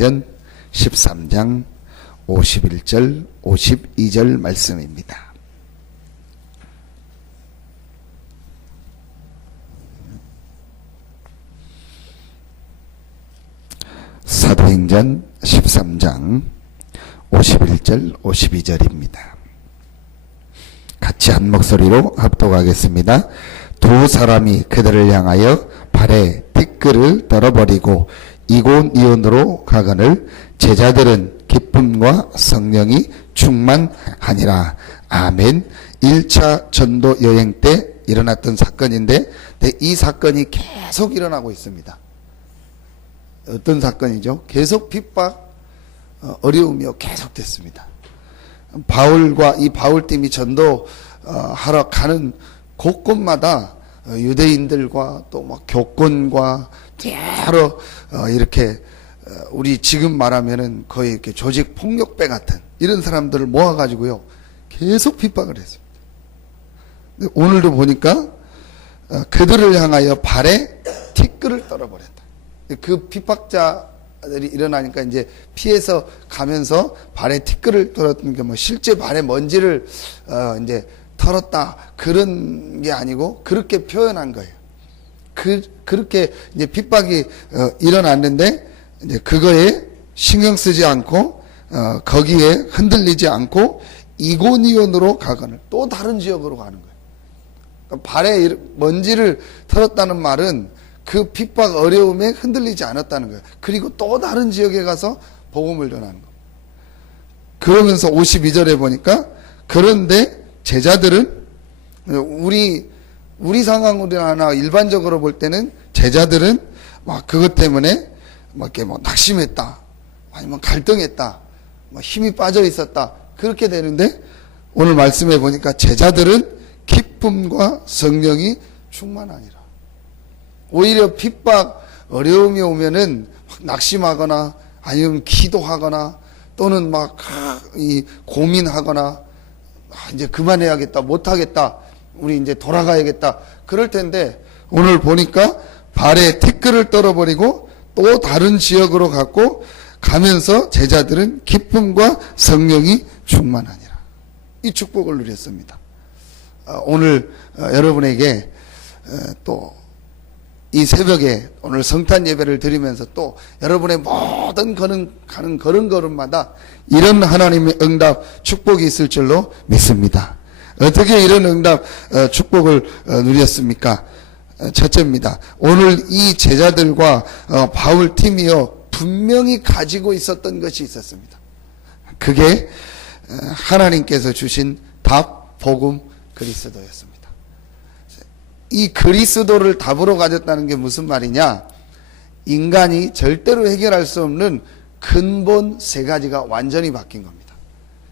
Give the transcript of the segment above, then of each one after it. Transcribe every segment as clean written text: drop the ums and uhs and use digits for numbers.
전 13장 51절 52절 말씀입니다. 사도행전 13장 51절 52절입니다. 같이 한 목소리로 합독하겠습니다. 두 사람이 그들을 향하여 발에 티끌을 떨어버리고 이곤이온으로 가거늘 제자들은 기쁨과 성령이 충만하니라. 아멘. 1차 전도 여행 때 일어났던 사건인데 이 사건이 계속 일어나고 있습니다. 어떤 사건이죠? 계속 핍박, 어려움이 계속됐습니다. 바울과 이 바울팀이 전도하러 가는 곳곳마다 유대인들과 또 막 교권과 여러 이렇게 우리 지금 말하면은 거의 이렇게 조직 폭력배 같은 이런 사람들을 모아가지고요 계속 핍박을 했습니다. 근데 오늘도 보니까 그들을 향하여 발에 티끌을 떨어버렸다. 그 핍박자들이 일어나니까 이제 피해서 가면서 발에 티끌을 떨었던 게 뭐 실제 발에 먼지를 이제 털었다 그런 게 아니고 그렇게 표현한 거예요. 그렇게 이제 핍박이 일어났는데 이제 그거에 신경 쓰지 않고 거기에 흔들리지 않고 이고니온으로 가거늘 또 다른 지역으로 가는 거예요. 그러니까 발에 먼지를 털었다는 말은 그 핍박 어려움에 흔들리지 않았다는 거예요. 그리고 또 다른 지역에 가서 복음을 전하는 거예요. 그러면서 52절에 보니까 그런데 제자들은 우리 상황으로나 일반적으로 볼 때는 제자들은 막 그것 때문에 막 이렇게 뭐 낙심했다, 아니면 갈등했다, 막 힘이 빠져 있었다 그렇게 되는데 오늘 말씀해 보니까 제자들은 기쁨과 성령이 충만하니라. 오히려 핍박 어려움이 오면은 막 낙심하거나 아니면 기도하거나 또는 막 고민하거나 이제 그만해야겠다, 못하겠다, 우리 이제 돌아가야겠다 그럴 텐데 오늘 보니까 발에 티끌을 떨어버리고 또 다른 지역으로 갔고 가면서 제자들은 기쁨과 성령이 충만하니라. 이 축복을 누렸습니다. 오늘 여러분에게 또 이 새벽에 오늘 성탄 예배를 드리면서 또 여러분의 모든 가는 걸음걸음마다 이런 하나님의 응답 축복이 있을 줄로 믿습니다. 어떻게 이런 응답 축복을 누렸습니까? 첫째입니다. 오늘 이 제자들과 바울 팀이요 분명히 가지고 있었던 것이 있었습니다. 그게 하나님께서 주신 답 복음 그리스도였습니다. 이 그리스도를 답으로 가졌다는 게 무슨 말이냐? 인간이 절대로 해결할 수 없는 근본 세 가지가 완전히 바뀐 겁니다.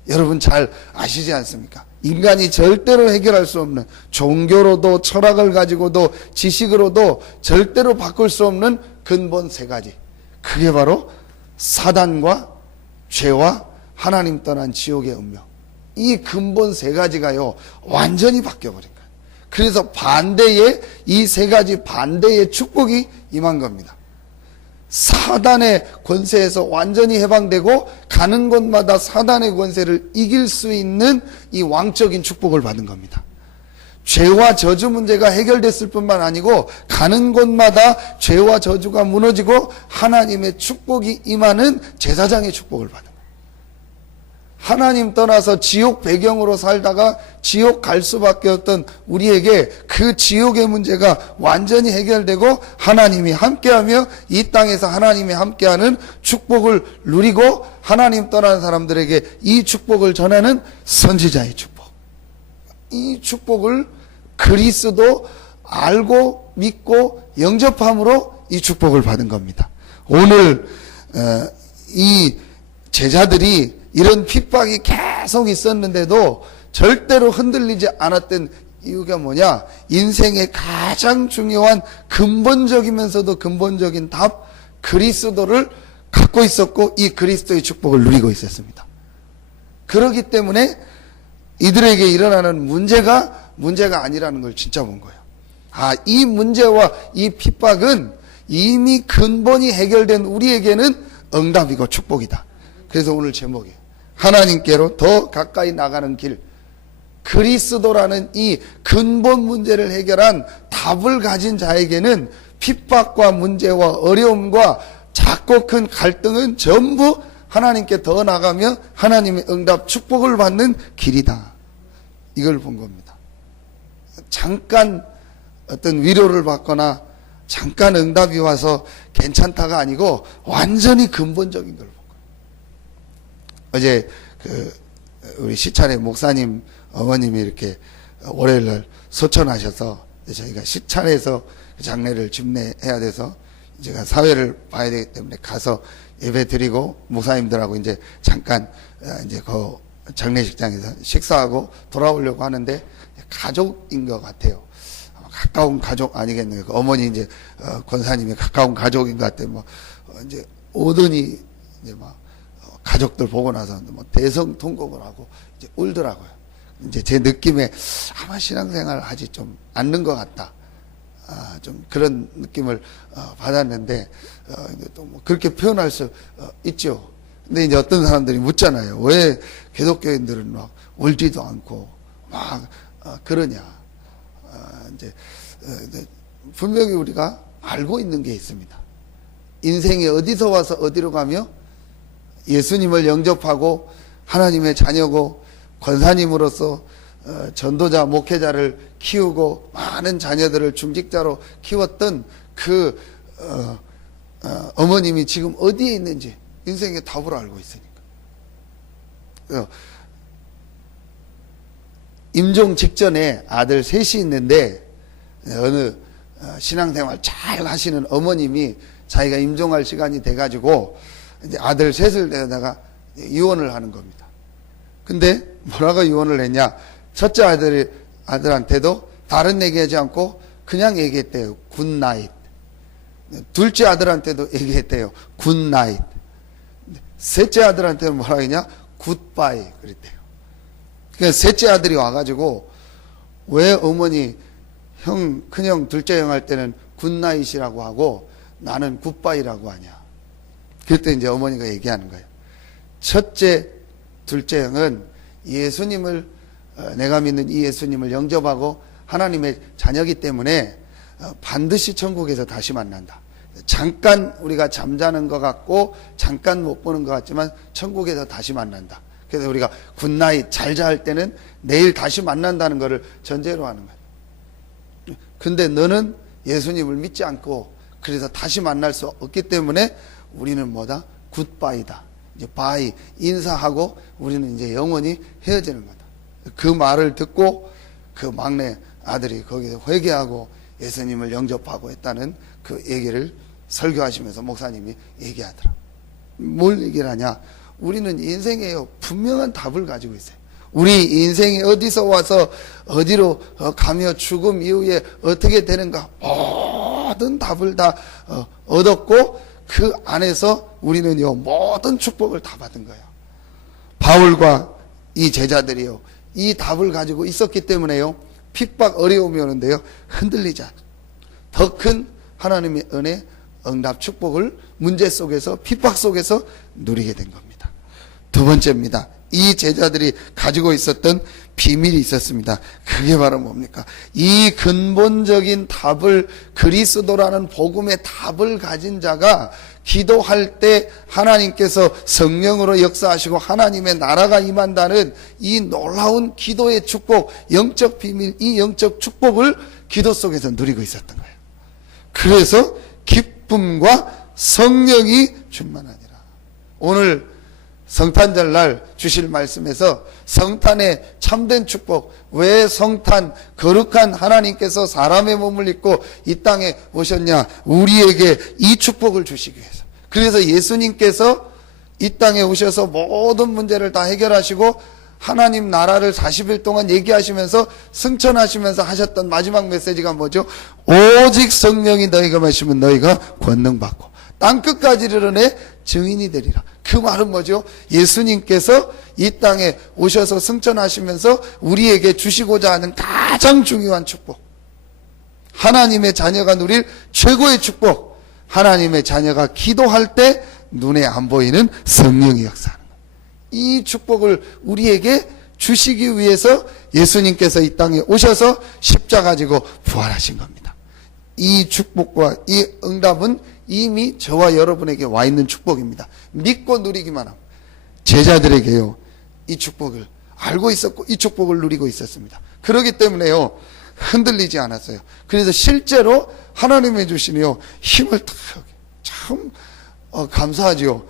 여러분 잘 아시지 않습니까? 인간이 절대로 해결할 수 없는 종교로도 철학을 가지고도 지식으로도 절대로 바꿀 수 없는 근본 세 가지. 그게 바로 사단과 죄와 하나님 떠난 지옥의 운명. 이 근본 세 가지가요 완전히 바뀌어버린 거예요. 그래서 반대의 이 세 가지 반대의 축복이 임한 겁니다. 사단의 권세에서 완전히 해방되고 가는 곳마다 사단의 권세를 이길 수 있는 이 왕적인 축복을 받은 겁니다. 죄와 저주 문제가 해결됐을 뿐만 아니고 가는 곳마다 죄와 저주가 무너지고 하나님의 축복이 임하는 제사장의 축복을 받은 거예요. 하나님 떠나서 지옥 배경으로 살다가 지옥 갈 수밖에 없던 우리에게 그 지옥의 문제가 완전히 해결되고 하나님이 함께하며 이 땅에서 하나님이 함께하는 축복을 누리고 하나님 떠난 사람들에게 이 축복을 전하는 선지자의 축복. 이 축복을 그리스도 알고 믿고 영접함으로 이 축복을 받은 겁니다. 오늘 이 제자들이 이런 핍박이 계속 있었는데도 절대로 흔들리지 않았던 이유가 뭐냐? 인생의 가장 중요한 근본적이면서도 근본적인 답 그리스도를 갖고 있었고 이 그리스도의 축복을 누리고 있었습니다. 그렇기 때문에 이들에게 일어나는 문제가 아니라는 걸 진짜 본 거예요. 이 문제와 이 핍박은 이미 근본이 해결된 우리에게는 응답이고 축복이다. 그래서 오늘 제목이에요. 하나님께로 더 가까이 나가는 길. 그리스도라는 이 근본 문제를 해결한 답을 가진 자에게는 핍박과 문제와 어려움과 작고 큰 갈등은 전부 하나님께 더 나가며 하나님의 응답 축복을 받는 길이다. 이걸 본 겁니다. 잠깐 어떤 위로를 받거나 잠깐 응답이 와서 괜찮다가 아니고 완전히 근본적인 걸 본 거예요. 어제 우리 시찰의 목사님 어머님이 이렇게 월요일날 소천하셔서 저희가 시찰에서 장례를 집례해야 돼서 제가 사회를 봐야 되기 때문에 가서 예배 드리고 목사님들하고 이제 잠깐 이제 그 장례식장에서 식사하고 돌아오려고 하는데 가족인 것 같아요. 가까운 가족 아니겠네요. 그 어머니 이제 권사님이 가까운 가족인 것 같아요. 뭐 이제 오더니 이제 막 가족들 보고 나서 뭐 대성통곡을 하고 이제 울더라고요. 이제 제 느낌에 아마 신앙생활 하지 좀 않는 것 같다. 좀 그런 느낌을 받았는데 또 뭐 그렇게 표현할 수 있죠. 근데 이제 어떤 사람들이 묻잖아요. 왜 기독교인들은 막 울지도 않고 막 그러냐. 이제 분명히 우리가 알고 있는 게 있습니다. 인생이 어디서 와서 어디로 가며 예수님을 영접하고 하나님의 자녀고 권사님으로서 전도자, 목회자를 키우고 많은 자녀들을 중직자로 키웠던 그 어머님이 지금 어디에 있는지 인생의 답을 알고 있으니까. 임종 직전에 아들 셋이 있는데 어느 신앙생활 잘 하시는 어머님이 자기가 임종할 시간이 돼가지고 이제 아들 셋을 데려다가 이혼을 하는 겁니다. 근데 뭐라고 이혼을 했냐? 첫째 아들한테도 다른 얘기하지 않고 그냥 얘기했대요. 굿나잇. 둘째 아들한테도 얘기했대요. 굿나잇. 셋째 아들한테는 뭐라고 했냐? 굿바이 그랬대요. 그러니까 셋째 아들이 와가지고 왜 어머니 큰형 둘째 형 할 때는 굿나잇이라고 하고 나는 굿바이라고 하냐. 그때 이제 어머니가 얘기하는 거예요. 첫째 둘째 형은 예수님을 내가 믿는 이 예수님을 영접하고 하나님의 자녀이기 때문에 반드시 천국에서 다시 만난다. 잠깐 우리가 잠자는 것 같고 잠깐 못 보는 것 같지만 천국에서 다시 만난다. 그래서 우리가 굿나잇 잘 자 할 때는 내일 다시 만난다는 것을 전제로 하는 거예요. 근데 너는 예수님을 믿지 않고 그래서 다시 만날 수 없기 때문에 우리는 뭐다? 굿바이다. 이제 바이 인사하고 우리는 이제 영원히 헤어지는 거다. 그 말을 듣고 그 막내 아들이 거기서 회개하고 예수님을 영접하고 했다는 그 얘기를 설교하시면서 목사님이 얘기하더라. 뭘 얘기를 하냐? 우리는 인생에 분명한 답을 가지고 있어요. 우리 인생이 어디서 와서 어디로 가며 죽음 이후에 어떻게 되는가 모든 답을 다 얻었고 그 안에서 우리는요 모든 축복을 다 받은 거예요. 바울과 이 제자들이요 이 답을 가지고 있었기 때문에요 핍박 어려움이 오는데요 흔들리지 않아. 더 큰 하나님의 은혜 응답 축복을 문제 속에서 핍박 속에서 누리게 된 겁니다. 두 번째입니다. 이 제자들이 가지고 있었던 비밀이 있었습니다. 그게 바로 뭡니까? 이 근본적인 답을 그리스도라는 복음의 답을 가진 자가 기도할 때 하나님께서 성령으로 역사하시고 하나님의 나라가 임한다는 이 놀라운 기도의 축복, 영적 비밀, 이 영적 축복을 기도 속에서 누리고 있었던 거예요. 그래서 기쁨과 성령이 충만하니라. 오늘 성탄절 날 주실 말씀에서 성탄의 참된 축복, 왜 성탄 거룩한 하나님께서 사람의 몸을 입고 이 땅에 오셨냐? 우리에게 이 축복을 주시기 위해서. 그래서 예수님께서 이 땅에 오셔서 모든 문제를 다 해결하시고 하나님 나라를 40일 동안 얘기하시면서 승천하시면서 하셨던 마지막 메시지가 뭐죠? 오직 성령이 너희가 마시면 너희가 권능받고 땅끝까지 이르러내 증인이 되리라. 그 말은 뭐죠? 예수님께서 이 땅에 오셔서 승천하시면서 우리에게 주시고자 하는 가장 중요한 축복, 하나님의 자녀가 누릴 최고의 축복, 하나님의 자녀가 기도할 때 눈에 안 보이는 성령이 역사하는 거예요. 이 축복을 우리에게 주시기 위해서 예수님께서 이 땅에 오셔서 십자가 지고 부활하신 겁니다. 이 축복과 이 응답은 이미 저와 여러분에게 와 있는 축복입니다. 믿고 누리기만 하면. 제자들에게요, 이 축복을 알고 있었고 이 축복을 누리고 있었습니다. 그렇기 때문에요, 흔들리지 않았어요. 그래서 실제로 하나님이 주시니요 힘을 참 감사하지요.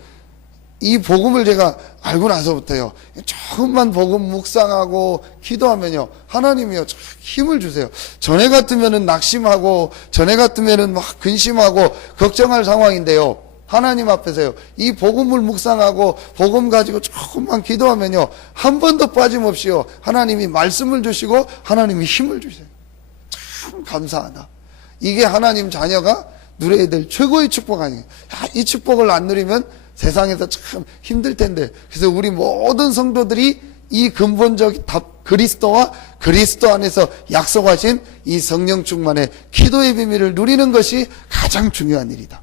이 복음을 제가 알고 나서부터요, 조금만 복음 묵상하고 기도하면요, 하나님이요 참 힘을 주세요. 전에 같으면은 낙심하고 전에 같으면은 막 근심하고 걱정할 상황인데요, 하나님 앞에서요 이 복음을 묵상하고 복음 가지고 조금만 기도하면요 한 번도 빠짐없이요 하나님이 말씀을 주시고 하나님이 힘을 주세요. 참 감사하다. 이게 하나님 자녀가 누려야 될 최고의 축복 아니에요. 이 축복을 안 누리면 세상에서 참 힘들 텐데, 그래서 우리 모든 성도들이 이 근본적인 그리스도와 그리스도 안에서 약속하신 이 성령 충만의 기도의 비밀을 누리는 것이 가장 중요한 일이다.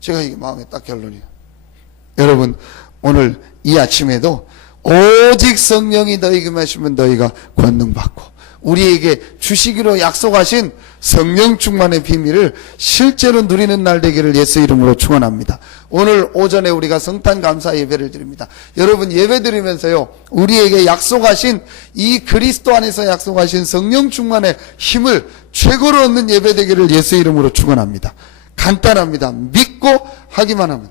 제가 이게 마음에 딱 결론이에요. 여러분, 오늘 이 아침에도 오직 성령이 너희에게 마시면 너희가 권능받고 우리에게 주시기로 약속하신 성령 충만의 비밀을 실제로 누리는 날 되기를 예수 이름으로 축원합니다. 오늘 오전에 우리가 성탄 감사 예배를 드립니다. 여러분, 예배 드리면서요 우리에게 약속하신 이 그리스도 안에서 약속하신 성령 충만의 힘을 최고로 얻는 예배 되기를 예수 이름으로 축원합니다. 간단합니다. 믿고 하기만 하면.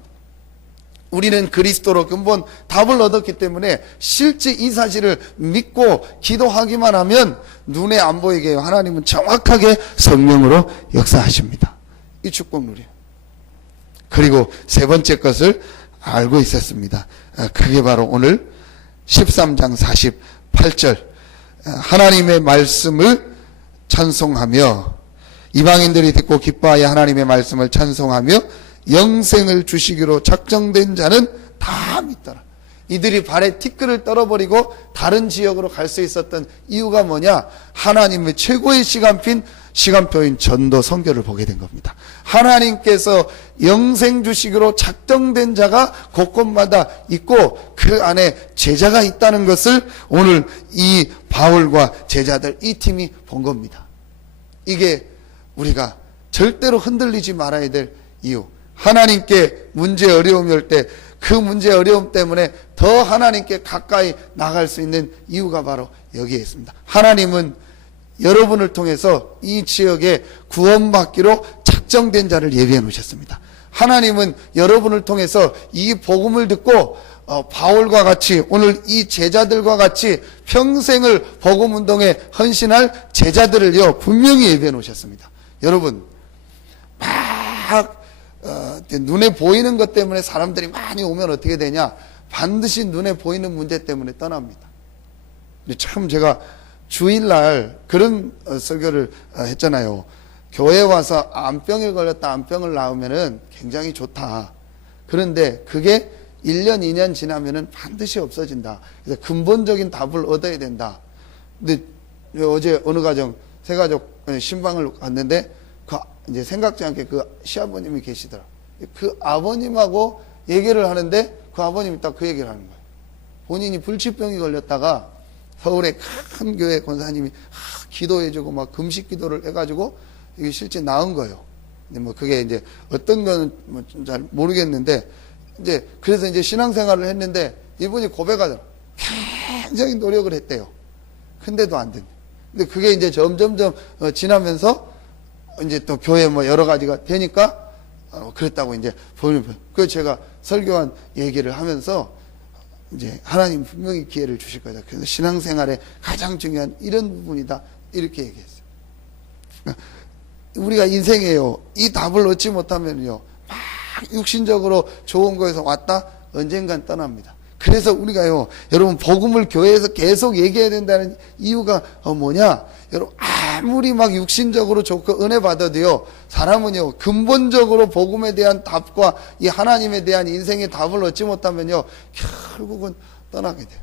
우리는 그리스도로 근본 답을 얻었기 때문에 실제 이 사실을 믿고 기도하기만 하면 눈에 안 보이게 하나님은 정확하게 성령으로 역사하십니다. 이 축복 누려. 그리고 세 번째 것을 알고 있었습니다. 그게 바로 오늘 13장 48절 하나님의 말씀을 찬송하며 이방인들이 듣고 기뻐하여 하나님의 말씀을 찬송하며 영생을 주시기로 작정된 자는 다 믿더라. 이들이 발에 티끌을 떨어버리고 다른 지역으로 갈 수 있었던 이유가 뭐냐? 하나님의 최고의 시간표인 전도 선교를 보게 된 겁니다. 하나님께서 영생 주시기로 작정된 자가 곳곳마다 있고 그 안에 제자가 있다는 것을 오늘 이 바울과 제자들 이 팀이 본 겁니다. 이게 우리가 절대로 흔들리지 말아야 될 이유. 하나님께 문제 어려움이 올 때 그 문제 어려움 때문에 더 하나님께 가까이 나갈 수 있는 이유가 바로 여기에 있습니다. 하나님은 여러분을 통해서 이 지역에 구원받기로 작정된 자를 예비해 놓으셨습니다. 하나님은 여러분을 통해서 이 복음을 듣고 바울과 같이 오늘 이 제자들과 같이 평생을 복음 운동에 헌신할 제자들을요 분명히 예비해 놓으셨습니다. 여러분, 막 눈에 보이는 것 때문에 사람들이 많이 오면 어떻게 되냐? 반드시 눈에 보이는 문제 때문에 떠납니다. 참 제가 주일날 그런 설교를 했잖아요. 교회 와서 암병에 걸렸다 암병을 나으면은 굉장히 좋다. 그런데 그게 1년 2년 지나면은 반드시 없어진다. 그래서 근본적인 답을 얻어야 된다. 근데 어제 어느 가정 세 가족 신방을 갔는데 이제 생각지 않게 그 시아버님이 계시더라. 그 아버님하고 얘기를 하는데 그 아버님이 딱 그 얘기를 하는 거예요. 본인이 불치병이 걸렸다가 서울의 큰 교회 권사님이 기도해주고 막 금식 기도를 해가지고 이게 실제 나은 거예요. 근데 뭐 그게 이제 어떤 거는 뭐 잘 모르겠는데 이제 그래서 이제 신앙생활을 했는데 이분이 고백하더라. 굉장히 노력을 했대요. 근데도 안 된대. 근데 그게 이제 점점점 지나면서 이제 또 교회 뭐 여러 가지가 되니까 그랬다고 이제 보면 그 제가 설교한 얘기를 하면서 이제 하나님 분명히 기회를 주실 거다. 그래서 신앙생활에 가장 중요한 이런 부분이다. 이렇게 얘기했어요. 우리가 인생에요. 이 답을 얻지 못하면요. 막 육신적으로 좋은 거에서 왔다 언젠간 떠납니다. 그래서 우리가요, 여러분 복음을 교회에서 계속 얘기해야 된다는 이유가 뭐냐? 여러분 아무리 막 육신적으로 좋고 은혜 받아도요, 사람은요 근본적으로 복음에 대한 답과 이 하나님에 대한 인생의 답을 얻지 못하면요 결국은 떠나게 돼요.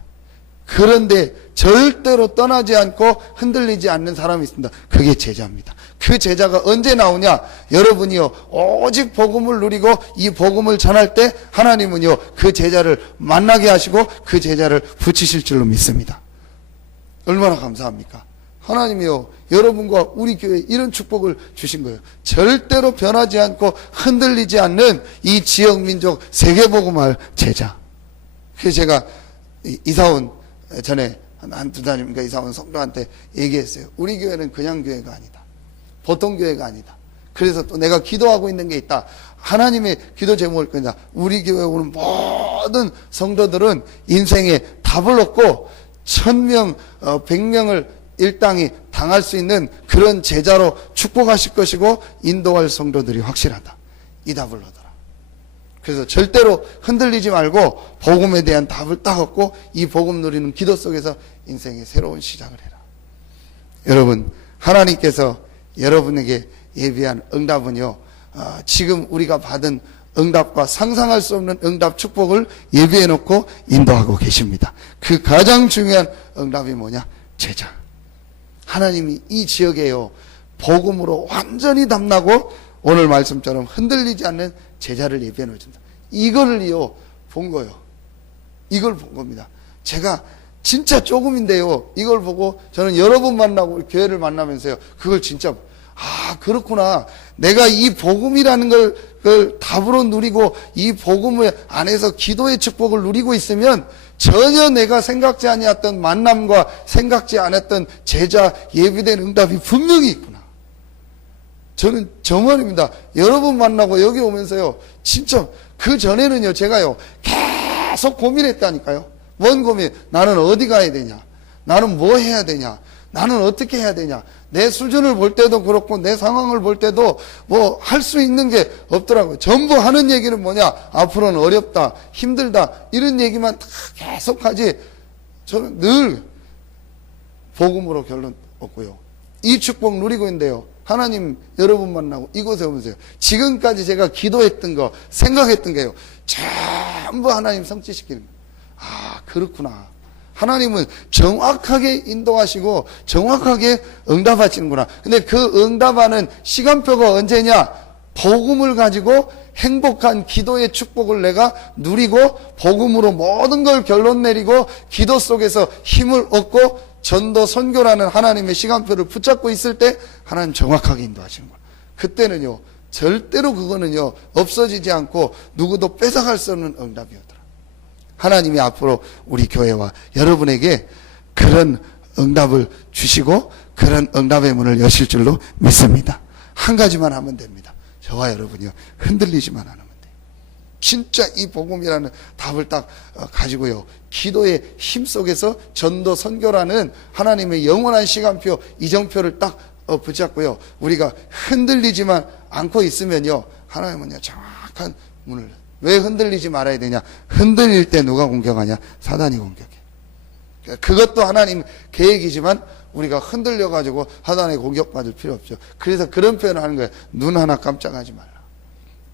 그런데 절대로 떠나지 않고 흔들리지 않는 사람이 있습니다. 그게 제자입니다. 그 제자가 언제 나오냐? 여러분이요, 오직 복음을 누리고 이 복음을 전할 때 하나님은요, 그 제자를 만나게 하시고 그 제자를 붙이실 줄로 믿습니다. 얼마나 감사합니까? 하나님이요, 여러분과 우리 교회에 이런 축복을 주신 거예요. 절대로 변하지 않고 흔들리지 않는 이 지역 민족 세계복음할 제자. 그래서 제가 이사온 전에 한두 달인가 이사온 성도한테 얘기했어요. 우리 교회는 그냥 교회가 아니다. 보통 교회가 아니다. 그래서 또 내가 기도하고 있는 게 있다. 하나님의 기도 제목을 거냐. 우리 교회에 오는 모든 성도들은 인생에 답을 얻고 1000명, 100명을 일당이 당할 수 있는 그런 제자로 축복하실 것이고 인도할 성도들이 확실하다. 이 답을 얻어라. 그래서 절대로 흔들리지 말고 복음에 대한 답을 딱 얻고 이 복음 누리는 기도 속에서 인생의 새로운 시작을 해라. 여러분, 하나님께서 여러분에게 예비한 응답은요, 지금 우리가 받은 응답과 상상할 수 없는 응답 축복을 예비해 놓고 인도하고 계십니다. 그 가장 중요한 응답이 뭐냐? 제자. 하나님이 이 지역에요, 복음으로 완전히 담나고 오늘 말씀처럼 흔들리지 않는 제자를 예비해 놓습니다. 이걸요 본 거요. 이걸 본 겁니다. 제가 진짜 조금인데요, 이걸 보고 저는 여러 번 만나고 교회를 만나면서요, 그걸 진짜 그렇구나. 내가 이 복음이라는 걸 답으로 누리고 이 복음 안에서 기도의 축복을 누리고 있으면 전혀 내가 생각지 아니했던 만남과 생각지 않았던 제자 예비된 응답이 분명히 있구나. 저는 정말입니다. 여러 번 만나고 여기 오면서요, 진짜 그 전에는요, 제가요 계속 고민했다니까요. 뭔 고민? 나는 어디 가야 되냐? 나는 뭐 해야 되냐? 나는 어떻게 해야 되냐? 내 수준을 볼 때도 그렇고 내 상황을 볼 때도 뭐 할 수 있는 게 없더라고요. 전부 하는 얘기는 뭐냐? 앞으로는 어렵다, 힘들다, 이런 얘기만 다 계속하지. 저는 늘 복음으로 결론 얻고요. 이 축복 누리고 있는데요, 하나님 여러분 만나고 이곳에 오면서요, 지금까지 제가 기도했던 거, 생각했던 게요, 전부 하나님 성취시키는 거예요. 그렇구나. 하나님은 정확하게 인도하시고 정확하게 응답하시는구나. 근데 그 응답하는 시간표가 언제냐? 복음을 가지고 행복한 기도의 축복을 내가 누리고 복음으로 모든 걸 결론 내리고 기도 속에서 힘을 얻고 전도 선교라는 하나님의 시간표를 붙잡고 있을 때 하나님 정확하게 인도하시는 거예요. 그때는요, 절대로 그거는요 없어지지 않고 누구도 뺏어갈 수 없는 응답이었더라. 하나님이 앞으로 우리 교회와 여러분에게 그런 응답을 주시고 그런 응답의 문을 여실 줄로 믿습니다. 한 가지만 하면 됩니다. 저와 여러분이요, 흔들리지만 않으면 돼요. 진짜 이 복음이라는 답을 딱 가지고요, 기도의 힘 속에서 전도 선교라는 하나님의 영원한 시간표, 이정표를 딱 붙잡고요, 우리가 흔들리지만 않고 있으면요, 하나님은요 정확한 문을. 왜 흔들리지 말아야 되냐? 흔들릴 때 누가 공격하냐? 사단이 공격해. 그것도 하나님 계획이지만 우리가 흔들려가지고 사단의 공격받을 필요 없죠. 그래서 그런 표현을 하는 거예요. 눈 하나 깜짝하지 말라.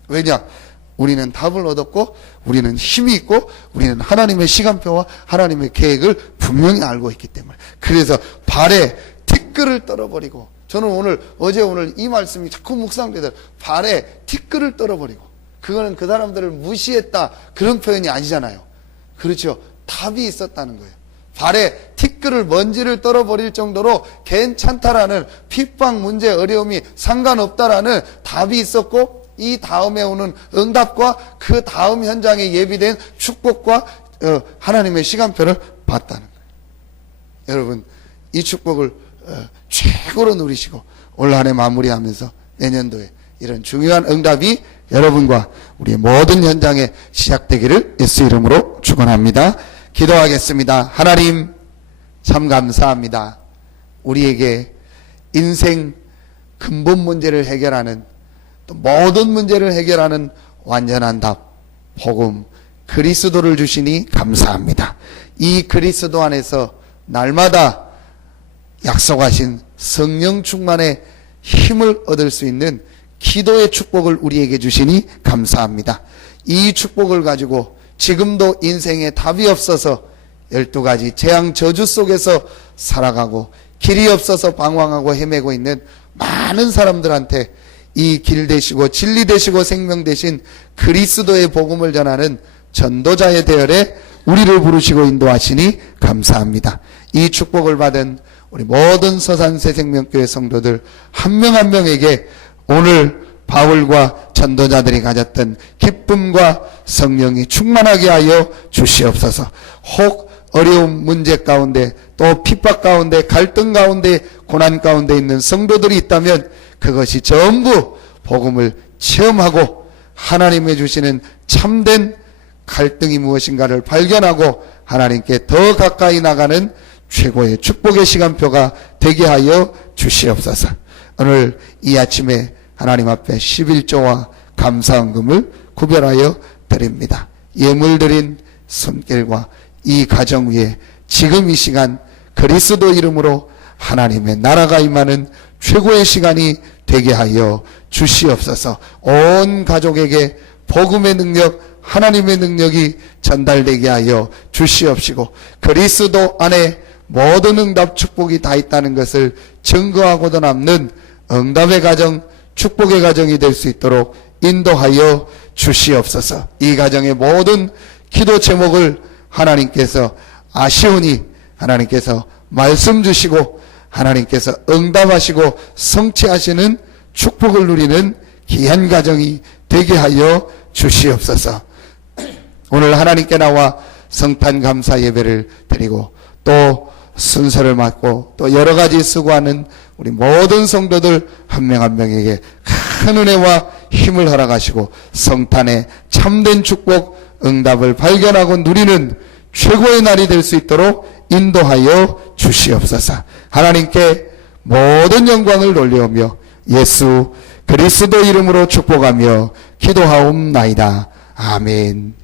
왜냐? 우리는 답을 얻었고 우리는 힘이 있고 우리는 하나님의 시간표와 하나님의 계획을 분명히 알고 있기 때문에. 그래서 발에 티끌을 떨어버리고, 저는 어제 오늘 이 말씀이 자꾸 묵상되더라고요. 발에 티끌을 떨어버리고. 그거는 그 사람들을 무시했다, 그런 표현이 아니잖아요. 그렇죠. 답이 있었다는 거예요. 발에 티끌을, 먼지를 떨어버릴 정도로 괜찮다라는, 핍박, 문제, 어려움이 상관없다라는 답이 있었고, 이 다음에 오는 응답과 그 다음 현장에 예비된 축복과 하나님의 시간표를 봤다는 거예요. 여러분, 이 축복을 최고로 누리시고 올 한 해 마무리하면서 내년도에 이런 중요한 응답이 여러분과 우리의 모든 현장에 시작되기를 예수 이름으로 축원합니다. 기도하겠습니다. 하나님, 참 감사합니다. 우리에게 인생 근본 문제를 해결하는, 또 모든 문제를 해결하는 완전한 답, 복음, 그리스도를 주시니 감사합니다. 이 그리스도 안에서 날마다 약속하신 성령 충만의 힘을 얻을 수 있는 기도의 축복을 우리에게 주시니 감사합니다. 이 축복을 가지고 지금도 인생에 답이 없어서 12가지 재앙 저주 속에서 살아가고 길이 없어서 방황하고 헤매고 있는 많은 사람들한테 이 길 되시고 진리 되시고 생명 되신 그리스도의 복음을 전하는 전도자의 대열에 우리를 부르시고 인도하시니 감사합니다. 이 축복을 받은 우리 모든 서산새생명교회 성도들 한 명 한 명에게 오늘 바울과 전도자들이 가졌던 기쁨과 성령이 충만하게 하여 주시옵소서. 혹 어려운 문제 가운데 또 핍박 가운데 갈등 가운데 고난 가운데 있는 성도들이 있다면 그것이 전부 복음을 체험하고 하나님의 주시는 참된 갈등이 무엇인가를 발견하고 하나님께 더 가까이 나가는 최고의 축복의 시간표가 되게 하여 주시옵소서. 오늘 이 아침에 하나님 앞에 11조와 감사헌금을 구별하여 드립니다. 예물 드린 손길과 이 가정 위에 지금 이 시간 그리스도 이름으로 하나님의 나라가 임하는 최고의 시간이 되게 하여 주시옵소서. 온 가족에게 복음의 능력, 하나님의 능력이 전달되게 하여 주시옵시고 그리스도 안에 모든 응답 축복이 다 있다는 것을 증거하고도 남는 응답의 가정, 축복의 가정이 될 수 있도록 인도하여 주시옵소서. 이 가정의 모든 기도 제목을 하나님께서 아시오니 하나님께서 말씀 주시고 하나님께서 응답하시고 성취하시는 축복을 누리는 귀한 가정이 되게 하여 주시옵소서. 오늘 하나님께 나와 성탄 감사 예배를 드리고 또 순서를 맡고 또 여러 가지 수고하는 우리 모든 성도들 한 명 한 명에게 큰 은혜와 힘을 허락하시고 성탄의 참된 축복 응답을 발견하고 누리는 최고의 날이 될 수 있도록 인도하여 주시옵소서. 하나님께 모든 영광을 돌려오며 예수 그리스도 이름으로 축복하며 기도하옵나이다. 아멘.